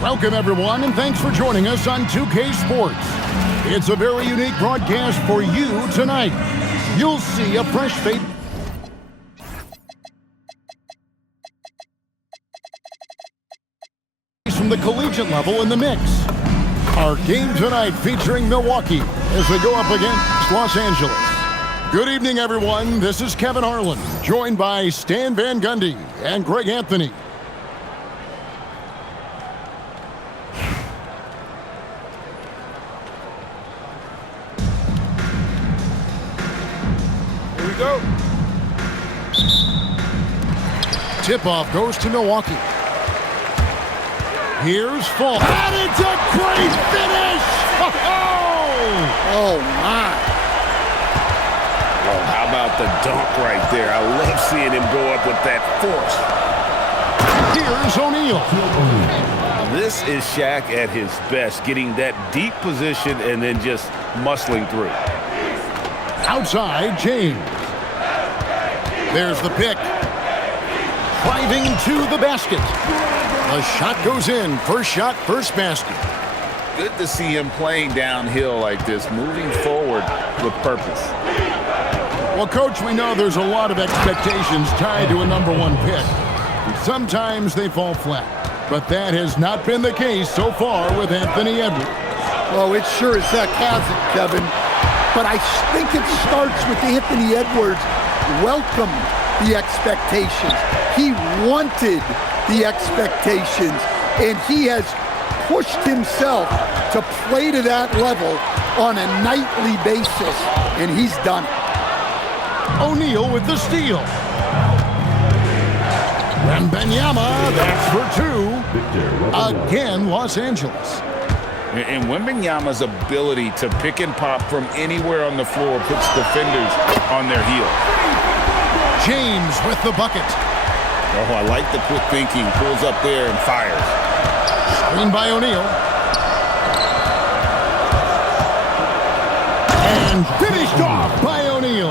Welcome, everyone, and thanks for joining us on 2K Sports. It's a very unique broadcast for you tonight. You'll see a fresh face from the collegiate level in the mix. Our game tonight featuring Milwaukee as they go up against Los Angeles. Good evening, everyone. This is Kevin Harlan, joined by Stan Van Gundy and Greg Anthony. Here we go. Tip-off goes to Milwaukee. Here's Fall. And it's a great finish! Oh, my. Well, how about the dunk right there? I love seeing him go up with that force. Here's O'Neal. This is Shaq at his best, getting that deep position and then just muscling through. Outside, James. There's the pick. Driving to the basket. The shot goes in. First shot, first basket. Good to see him playing downhill like this, moving forward with purpose. Well, Coach, we know there's a lot of expectations tied to a #1 pick. Sometimes they fall flat, but that has not been the case so far with Anthony Edwards. Well, it sure as heck hasn't, Kevin. But I think it starts with Anthony Edwards welcomed the expectations. He wanted the expectations, and he has pushed himself to play to that level on a nightly basis, and he's done it. O'Neal with the steal. Wembanyama, that's for two. Again, Los Angeles. And Wembanyama's ability to pick and pop from anywhere on the floor puts defenders on their heels. James with the bucket. Oh, I like the quick thinking. Pulls up there and fires. Screen by O'Neal. And finished off by O'Neal.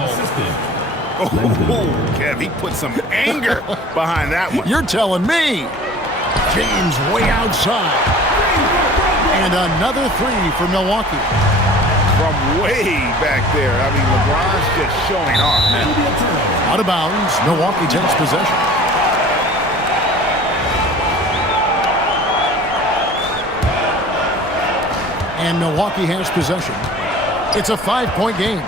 Oh, Kev, he put some anger behind that one. You're telling me. James way outside. And another three for Milwaukee. From way back there. I mean, LeBron's just showing off now. Out of bounds, Milwaukee takes possession. And Milwaukee has possession. It's a 5-point game.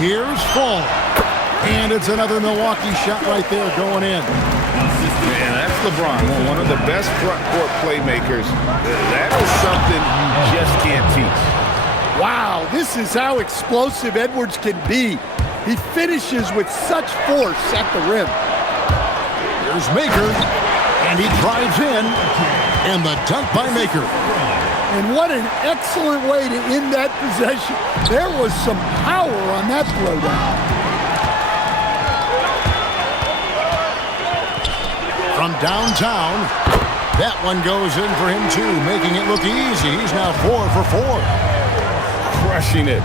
Here's Fall. And it's another Milwaukee shot right there going in. And that's LeBron, one of the best front court playmakers. That is something you just can't teach. Wow, this is how explosive Edwards can be. He finishes with such force at the rim. Here's Maker, and he drives in, and the dunk by Maker. And what an excellent way to end that possession. There was some power on that throwdown. From downtown, that one goes in for him too, making it look easy. He's now 4 for 4. Crushing it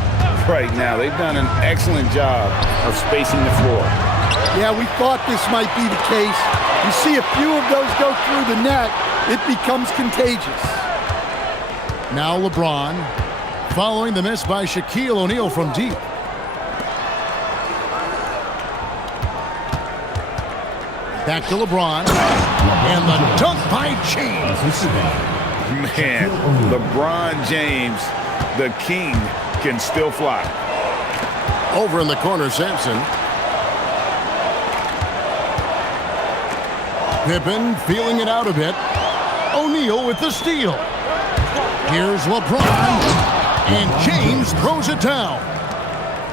right now. They've done an excellent job of spacing the floor. Yeah, we thought this might be the case. You see a few of those go through the net, it becomes contagious. Now LeBron, following the miss by Shaquille O'Neal from deep. Back to LeBron, and the dunk by James. Man, LeBron James, the king, can still fly. Over in the corner, Sampson. Pippen feeling it out a bit. O'Neal with the steal. Here's LeBron, and James throws it down.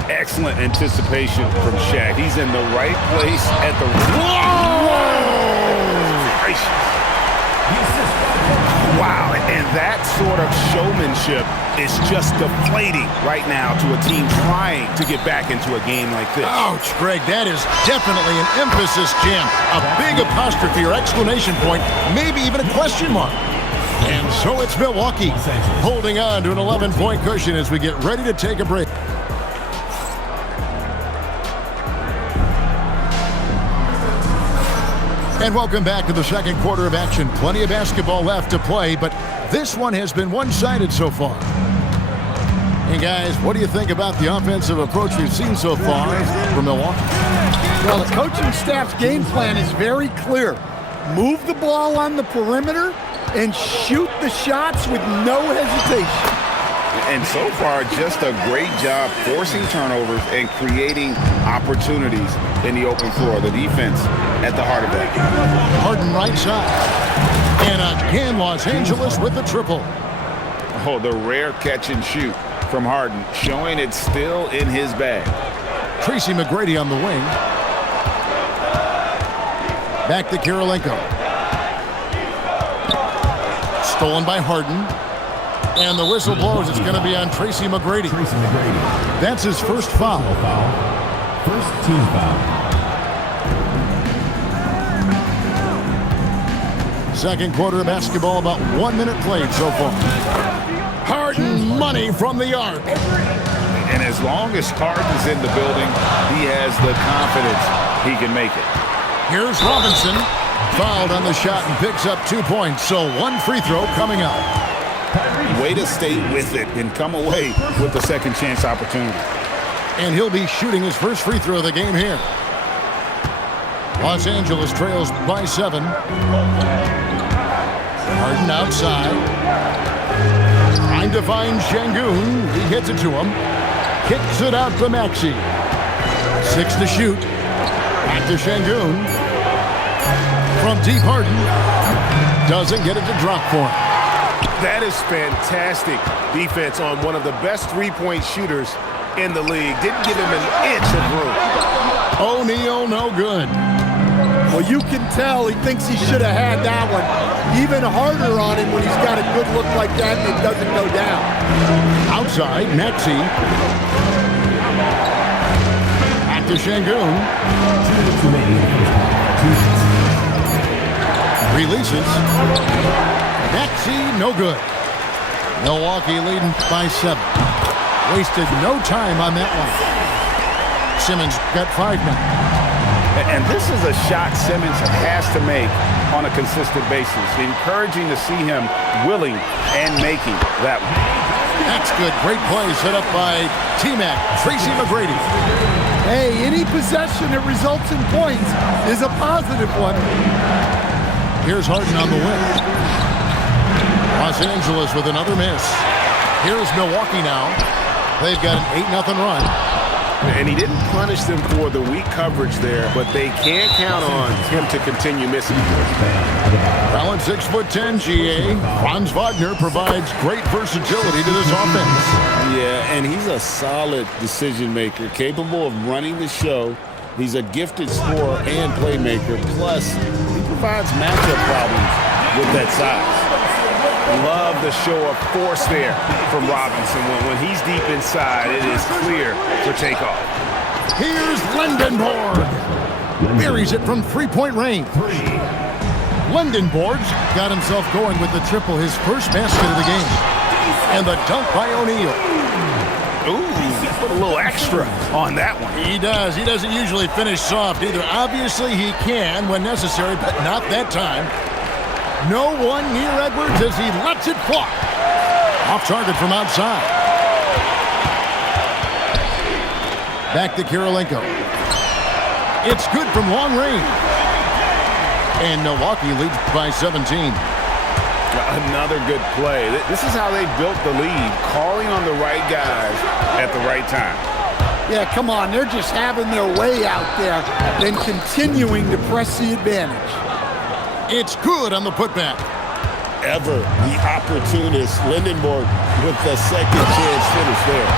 Excellent anticipation from Shaq. He's in the right place at the Wow, and that sort of showmanship is just deflating right now to a team trying to get back into a game like this. Ouch, Greg, that is definitely an emphasis jam. A big apostrophe or exclamation point, maybe even a question mark. And so it's Milwaukee holding on to an 11-point cushion as we get ready to take a break. And welcome back to the second quarter of action. Plenty of basketball left to play, but this one has been one-sided so far. And guys, what do you think about the offensive approach we've seen so far from Milwaukee? Well, the coaching staff's game plan is very clear. Move the ball on the perimeter and shoot the shots with no hesitation. And so far, just a great job forcing turnovers and creating opportunities in the open floor. The defense at the heart of that. Harden right side. And again, Los Angeles with the triple. Oh, the rare catch and shoot from Harden, showing it's still in his bag. Tracy McGrady on the wing. Back to Kirilenko. Stolen by Harden. And the whistle blows. It's going to be on Tracy McGrady. That's his first foul. First team foul. Second quarter of basketball, about 1 minute played so far. Harden money from the arc. And as long as Harden's in the building, he has the confidence he can make it. Here's Robinson. Fouled on the shot and picks up 2 points. So one free throw coming up. Way to stay with it and come away with the second chance opportunity. And he'll be shooting his first free throw of the game here. Los Angeles trails by 7. Harden outside. Trying to find Şengün. He hits it to him. Kicks it out to Maxey. 6 to shoot. Back to Şengün. From deep, Harden. Doesn't get it to drop for him. That is fantastic defense on one of the best three-point shooters in the league. Didn't give him an inch of room. O'Neal, no good. Well, you can tell he thinks he should have had that one. Even harder on him when he's got a good look like that and it doesn't go down. Outside, Maxey. Back to Şengün. Releases. Maxey, no good. Milwaukee leading by 7. Wasted no time on that one. Simmons got 5 now. And this is a shot Simmons has to make on a consistent basis. Encouraging to see him willing and making that one. That's good. Great play set up by T-Mac, Tracy McGrady. Hey, any possession that results in points is a positive one. Here's Harden on the wing. Los Angeles with another miss. Here's Milwaukee now. They've got an 8-0 run. And he didn't punish them for the weak coverage there, but they can't count on him to continue missing. Allen 6'10", GA. Franz Wagner provides great versatility to this offense. Yeah, and he's a solid decision maker, capable of running the show. He's a gifted scorer and playmaker. Plus, he provides matchup problems with that size. Love the show of force there from Robinson. When he's deep inside, it is clear for takeoff. Here's Lindenborg. Buries it from three-point range. Lindenborg's got himself going with the triple, his first basket of the game. And the dunk by O'Neal. Ooh, put a little extra on that one. He does. He doesn't usually finish soft either. Obviously, he can when necessary, but not that time. No one near Edwards as he lets it fly. Off target from outside. Back to Kirilenko. It's good from long range. And Milwaukee leads by 17. Another good play. This is how they built the lead, calling on the right guys at the right time. Yeah, come on. They're just having their way out there and continuing to press the advantage. It's good on the putback. Ever the opportunist, Lindenborg with the second chance finish there.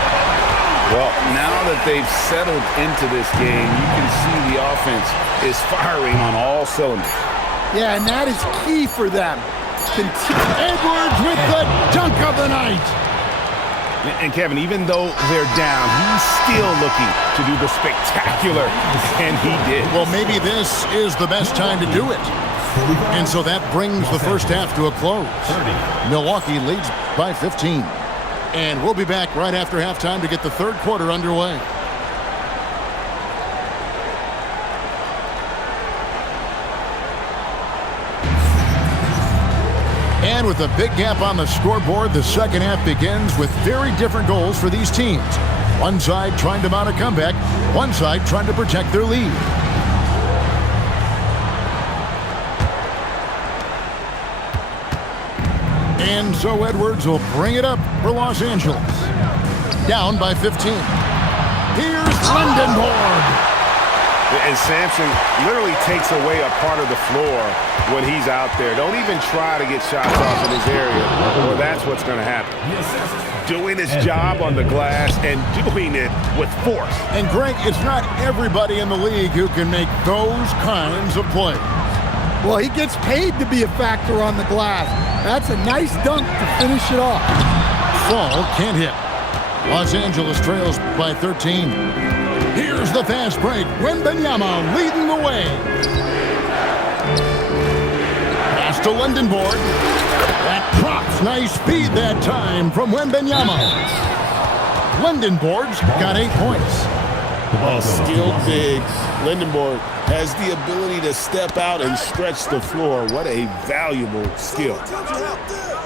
Well, now that they've settled into this game, you can see the offense is firing on all cylinders. Yeah, and that is key for them. Edwards with the dunk of the night. And Kevin, even though they're down, he's still looking to do the spectacular, and he did. Well, maybe this is the best time to do it. And so that brings the first half to a close. Milwaukee leads by 15. And we'll be back right after halftime to get the third quarter underway. And with a big gap on the scoreboard, the second half begins with very different goals for these teams. One side trying to mount a comeback, one side trying to protect their lead. And so Edwards will bring it up for Los Angeles. Down by 15. Here's Lindenborg. And Sampson literally takes away a part of the floor when he's out there. Don't even try to get shots off in his area, or that's what's going to happen. Doing his job on the glass and doing it with force. And Greg, it's not everybody in the league who can make those kinds of plays. Well, he gets paid to be a factor on the glass. That's a nice dunk to finish it off. Fall can't hit. Los Angeles trails by 13. Here's the fast break. Wembanyama leading the way. Pass to Lindenborg. That drops. Nice speed that time from Wembanyama. Lindenborg's got 8 points. A skilled big. Lindenborg has the ability to step out and stretch the floor. What a valuable skill.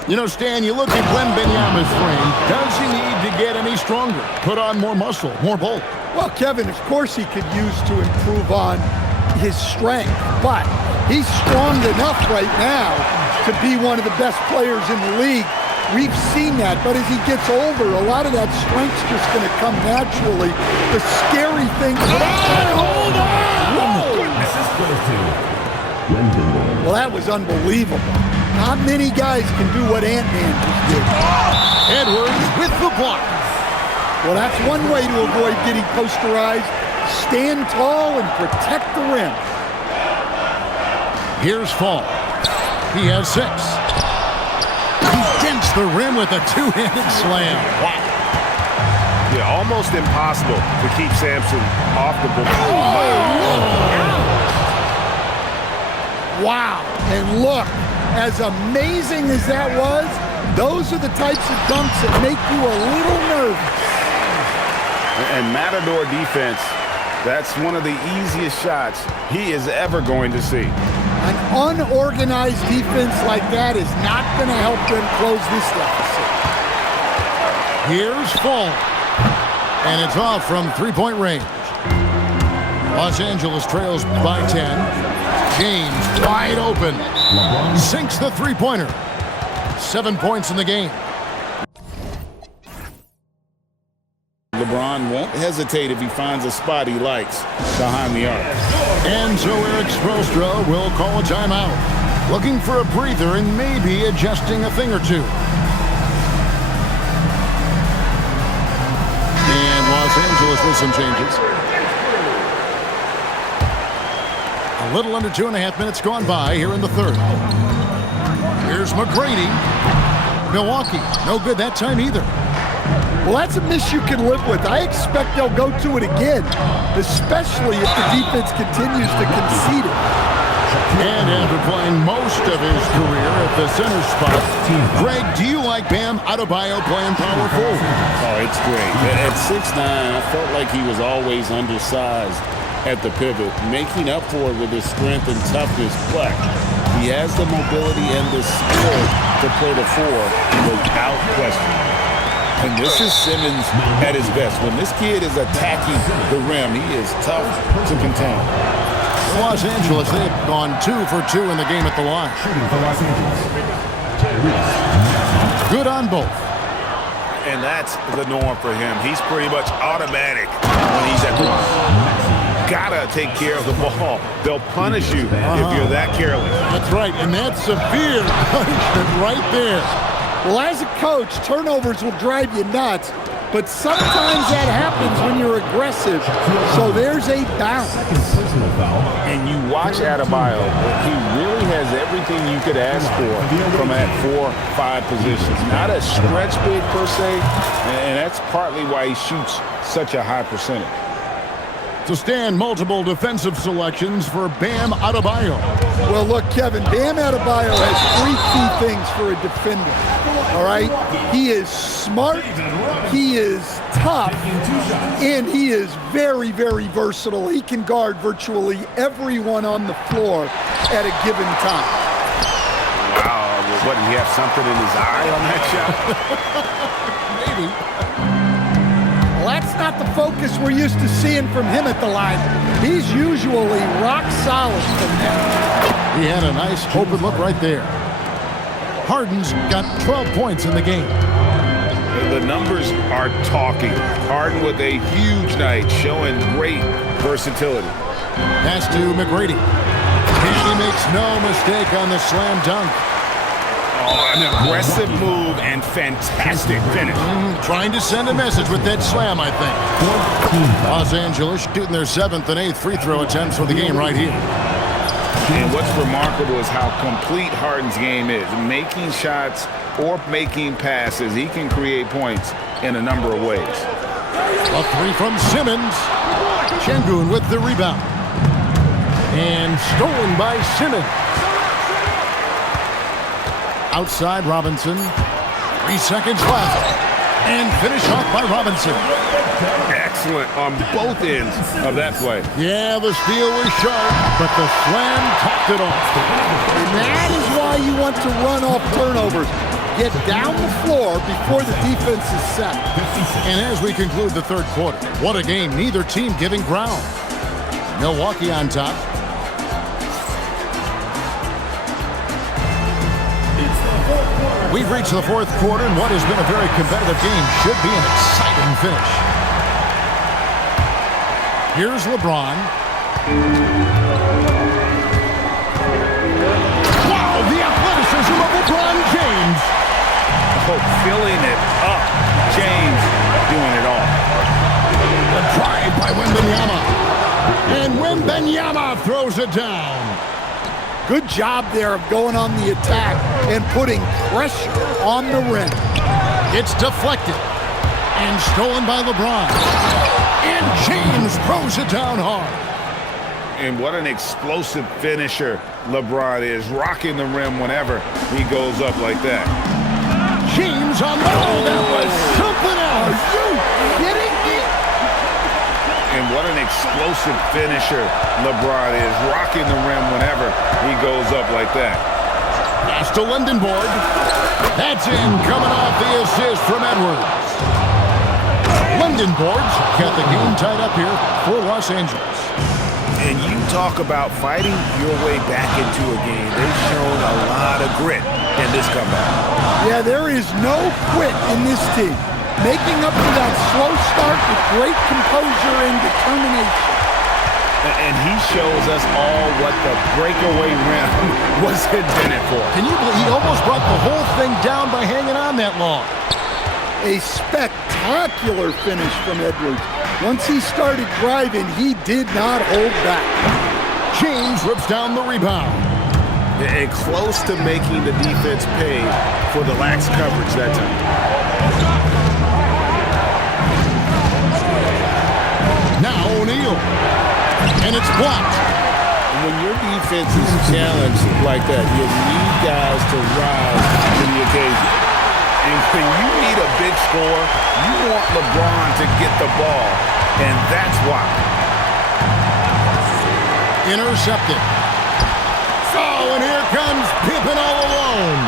You know, Stan, you look at Wembanyama's frame. Does he need to get any stronger? Put on more muscle, more bulk? Well, Kevin, of course he could use to improve on his strength, but he's strong enough right now to be one of the best players in the league. We've seen that, but as he gets older, a lot of that strength's just going to come naturally. The scary thing... Hold on! Well, that was unbelievable. Not many guys can do what Ant-Man just did. Edwards with the block. Well, that's one way to avoid getting posterized. Stand tall and protect the rim. Here's Fall. He has 6. He dents the rim with a two-handed slam. Wow. Yeah, almost impossible to keep Sampson off the ball. Wow. And look, as amazing as that was, those are the types of dunks that make you a little nervous. And Matador defense, that's one of the easiest shots he is ever going to see. An unorganized defense like that is not going to help them close this deficit. Here's Fall. And it's off from three-point range. Los Angeles trails by 10. James wide open. Sinks the three-pointer. 7 points in the game. LeBron won't hesitate if he finds a spot he likes behind the arc. And so Eric Spoelstra will call a timeout. Looking for a breather and maybe adjusting a thing or two. And Los Angeles with some changes. A little under 2.5 minutes gone by here in the third. Here's McGrady. Milwaukee, no good that time either. Well, that's a miss you can live with. I expect they'll go to it again, especially if the defense continues to concede it. And after playing most of his career at the center spot, Greg, do you like Bam Adebayo playing power forward? Oh, it's great. At 6'9", I felt like he was always undersized at the pivot, making up for it with his strength and toughness, but he has the mobility and the skill to play the 4 without question. And this is Simmons at his best. When this kid is attacking the rim, he is tough to contain. Los Angeles, they've gone 2 for 2 in the game at the line. Good on both. And that's the norm for him. He's pretty much automatic when he's at the line. Gotta take care of the ball. They'll punish you if you're that careless. That's right, and that's severe punishment right there. Well, as a coach, turnovers will drive you nuts, but sometimes that happens when you're aggressive. So there's a balance. And you watch Adebayo, he really has everything you could ask for from that 4-5 positions. Not a stretch big per se, and that's partly why he shoots such a high percentage. To stand multiple defensive selections for Bam Adebayo. Well, look, Kevin, Bam Adebayo has 3 key things for a defender. All right? He is smart, he is tough, and he is very, very versatile. He can guard virtually everyone on the floor at a given time. Wow, What, did he have something in his eye on that shot? Maybe. Well, that's not the focus we're used to seeing from him at the line. He's usually rock solid from there. He had a nice open look right there. Harden's got 12 points in the game. The numbers are talking. Harden with a huge night, showing great versatility. Pass to McGrady. And he makes no mistake on the slam dunk. Oh, an aggressive move and fantastic finish. Trying to send a message with that slam, I think. Los Angeles shooting their 7th and 8th free throw attempts for the game right here. And what's remarkable is how complete Harden's game is. Making shots or making passes, he can create points in a number of ways. A three from Simmons. Şengün with the rebound. And stolen by Simmons. Outside Robinson. 3 seconds left. And finish off by Robinson. Excellent on both ends of that play. Yeah, the steal was sharp, but the slam topped it off. And that is why you want to run off turnovers. Get down the floor before the defense is set. And as we conclude the third quarter, what a game. Neither team giving ground. Milwaukee on top. We've reached the fourth quarter, and what has been a very competitive game should be an exciting finish. Here's LeBron. Wow, the athleticism of LeBron James. Oh, filling it up. James doing it all. The drive by Wembanyama. And Wembanyama throws it down. Good job there of going on the attack and putting pressure on the rim. It's deflected and stolen by LeBron. And James throws it down hard. And what an explosive finisher LeBron is, rocking the rim whenever he goes up like that. James on the that was something else. Are you kidding me? And what an explosive finisher LeBron is, rocking the rim whenever he goes up like that. Pass to Lindenborg. That's in, coming off the assist from Edwards. Lindenborg's got the game tied up here for Los Angeles. And you talk about fighting your way back into a game. They've shown a lot of grit in this comeback. Yeah, there is no quit in this team. Making up for that slow start with great composure and determination. And he shows us all what the breakaway rim was invented for. Can you believe he almost brought the whole thing down by hanging on that long? A spectacular finish from Edwards. Once he started driving, he did not hold back. James rips down the rebound. And close to making the defense pay for the lax coverage that time. Now O'Neal. And it's blocked. When your defense is challenged like that, you need guys to rise to the occasion. And when you need a big score, you want LeBron to get the ball, and that's why. Intercepted. Oh, and here comes Pippen all alone.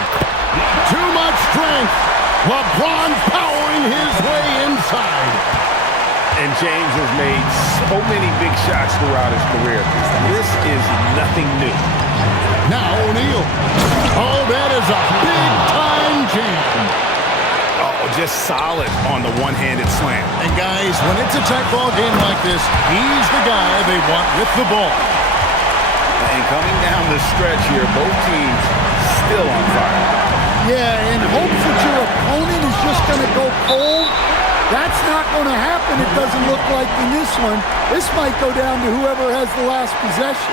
Too much strength. LeBron powering his way inside. And James has made so many big shots throughout his career. This is nothing new. Now O'Neal. Oh, that is a big-time jam. Oh, just solid on the one-handed slam. And guys, when it's a tight ball game like this, he's the guy they want with the ball. And coming down the stretch here, both teams still on fire. Yeah, and hopes that your opponent is just going to go cold. That's not going to happen, it doesn't look like in this one. This might go down to whoever has the last possession.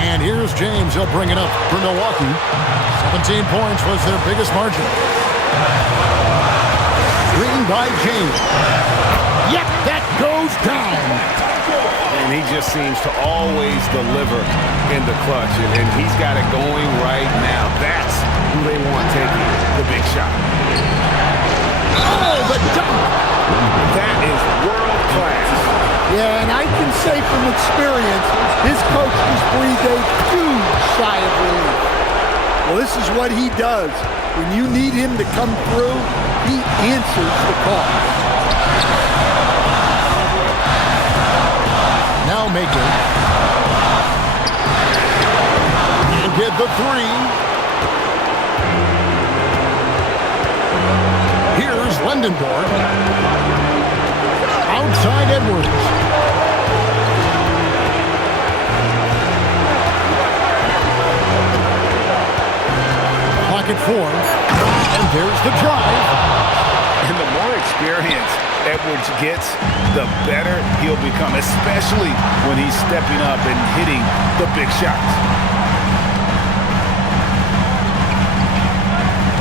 And here's James. He'll bring it up for Milwaukee. 17 points was their biggest margin. Green by James. Yep, that goes down. And he just seems to always deliver in the clutch. And he's got it going right now. That's who they want taking the big shot. Oh, the dunk! That is world class. Yeah, and I can say from experience, his coach just breathed a huge sigh of relief. Well, this is what he does. When you need him to come through, he answers the call. Now Maker. And get the three. Here's Lendenborg. Outside Edwards. Clock at 4. And there's the drive. And the more experience Edwards gets, the better he'll become, especially when he's stepping up and hitting the big shots.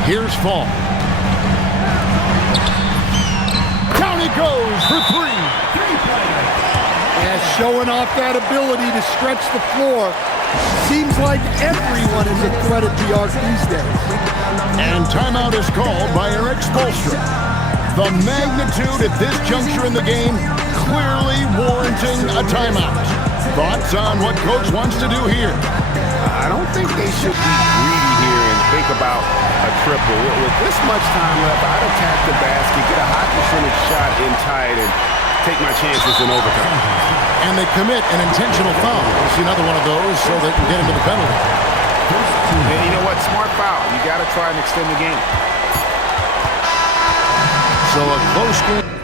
Here's Fall. Down he goes for 3. Yeah, showing off that ability to stretch the floor. Seems like everyone is a threat at the arc these days. And timeout is called by Eric Spoelstra. The magnitude at this juncture in the game clearly warranting a timeout. Thoughts on what coach wants to do here? I don't think they should be greedy here and think about a triple. With this much time left, I'd attack the basket, get a high percentage shot in tight, and take my chances in overtime. And they commit an intentional foul. We'll see another one of those so they can get into the penalty. And you know what? Smart foul. You got to try and extend the game. So a close game.